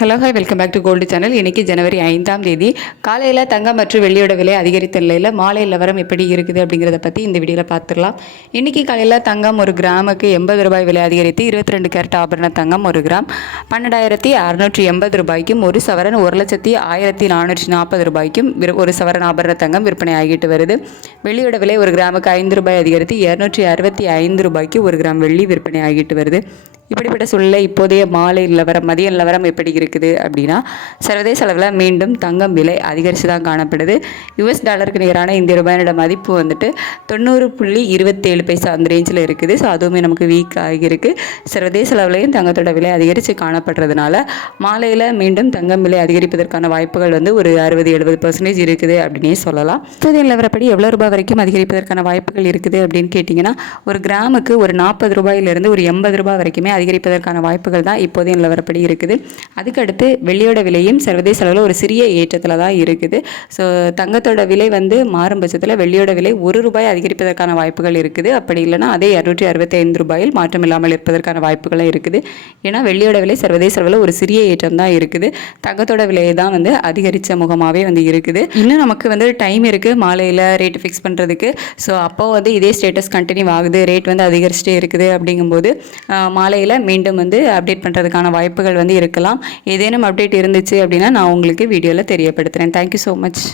Hello hi welcome back to gold channel. இன்றைக்கி ஜனவரி 5ஆம் தேதி காலையில் தங்கம் மற்றும் வெள்ளியோட விலை அதிகரித்த நிலையில் மாலை நிலவரம் எப்படி இருக்குது அப்படிங்கிறத பற்றி இந்த வீடியோவில் பார்த்துடலாம். இன்றைக்கி காலையில் தங்கம் ஒரு கிராமுக்கு 80 ரூபாய் விலை அதிகரித்து 22 கேரட் ஆபரண தங்கம் ஒரு கிராம் 12,680 ரூபாய்க்கும், ஒரு சவரன் 1,1440 ரூபாய்க்கும் ஒரு சவரன் ஆபரண தங்கம் விற்பனை ஆகிட்டு வருது. வெள்ளியோட விலை ஒரு கிராமுக்கு 5 ரூபாய் அதிகரித்து 265 ரூபாய்க்கு ஒரு கிராம் வெள்ளி விற்பனை ஆகிட்டு வருது. இப்படிப்பட்ட சூழ்நிலை இப்போதைய மாலை நிலவரம் மதிய நிலவரம் எப்படி இருக்குது அப்படின்னா, சர்வதேச அளவில் மீண்டும் தங்கம் விலை அதிகரித்து தான் காணப்படுது. US டாலருக்கு நிகரான இந்திய ரூபாயோட மதிப்பு வந்துட்டு 90.27 அந்த ரேஞ்சில் இருக்குது. ஸோ அதுவுமே நமக்கு வீக் ஆகியிருக்கு. சர்வதேச அளவுலையும் தங்கத்தோட விலை அதிகரித்து காணப்படுறதுனால மாலையில் மீண்டும் தங்கம் விலை அதிகரிப்பதற்கான வாய்ப்புகள் வந்து ஒரு 60-70% இருக்குது அப்படின்னே சொல்லலாம். இப்போதைய நிலவரப்படி எவ்வளோ ரூபாய் வரைக்கும் அதிகரிப்பதற்கான வாய்ப்புகள் இருக்குது அப்படின்னு கேட்டிங்கன்னா, ஒரு கிராமுக்கு ஒரு 40 ரூபாயிலிருந்து ஒரு 80 ரூபாய் வரைக்குமே அதிகரிப்பதற்கான வாய்ப்புகள் தான் இப்போதைய நிலவரப்படி இருக்குது. அதுக்கடுத்து வெள்ளியோட விலையும் சர்வதேச அளவில் ஒரு சிறிய ஏற்றத்தில் தான் இருக்குது. ஸோ தங்கத்தோட விலை வந்து மாறும் பட்சத்தில் வெள்ளியோட விலை 1 ரூபாய் அதிகரிப்பதற்கான வாய்ப்புகள் இருக்குது. அப்படி இல்லைனா அதே 265 ரூபாயில் மாற்றம் இல்லாமல் இருப்பதற்கான வாய்ப்புகளும் இருக்குது. ஏன்னா வெள்ளியோட விலை சர்வதேச அளவில் ஒரு சிறிய ஏற்றம் தான் இருக்குது. தங்கத்தோட விலையை தான் வந்து அதிகரித்த முகமாகவே வந்து இருக்குது. இன்னும் நமக்கு வந்து டைம் இருக்குது மாலையில் ரேட்டு ஃபிக்ஸ் பண்ணுறதுக்கு. ஸோ அப்போ வந்து இதே ஸ்டேட்டஸ் கண்டினியூ ஆகுது, ரேட் வந்து அதிகரிச்சுட்டே இருக்குது அப்படிங்கும்போது மாலையில் மீண்டும் வந்து அப்டேட் பண்ணுறதுக்கான வாய்ப்புகள் வந்து இருக்கலாம். ஏதேனும் அப்டேட் இருந்துச்சு அப்படின்னா நான் உங்களுக்கு வீடியோவில் தெரியப்படுத்துகிறேன். Thank you so much.